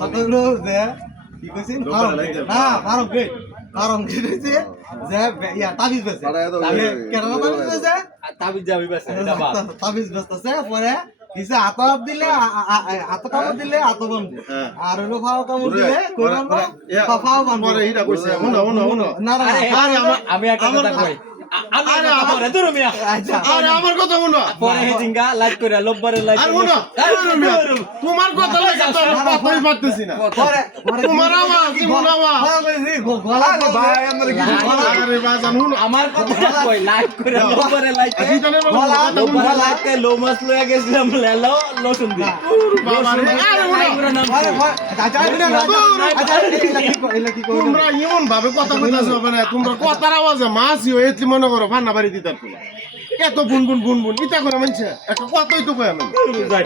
কথা হলো যে কি কইছেন না ফারুক হইছে যে ইয়া তাবিজ বেছে কেন তাবিজ বেছে তাবিজ যাবি বেছে এটা বাদ তাবিজ বেচতেছে পরে কিসে হাত দিলে হাত কামড় দিলে হাত বানবো আর হলো ফাও কামড় দিলে কই বানবো ফাও বানবো পরে এইটা কইছে শুনো না না আমি একটা কথা কই আমার দূর মিয়া আচ্ছা আরে আমার কথা শুনো পরে হেজিঙ্গা লাইক করে লব্বারে লাইক আর শুনো তোমার কথা লাগে তো কথাই পারতেছি না পরে তোমার আওয়াজ কি মনে আওয়াজ গলা ভাই আমরা কি আরে বাজান শুনো আমার কথা কই লাইক করে লব্বারে লাইক করে গীতানের বলা লব্বারে লাইক করে লো মাছ লইয়া গেছিলাম লেলো লসুন দি বাবা রে আরে শুনো তোমরা এমন ভাবে কথা কইতাছো মানে তোমরা কথার আওয়াজে মাছি হইতে মনে করো ফান্না বাড়ি দিতার তোলা এত বুন ইতা করে মানছে একটা কথাই তো কই আমি যাই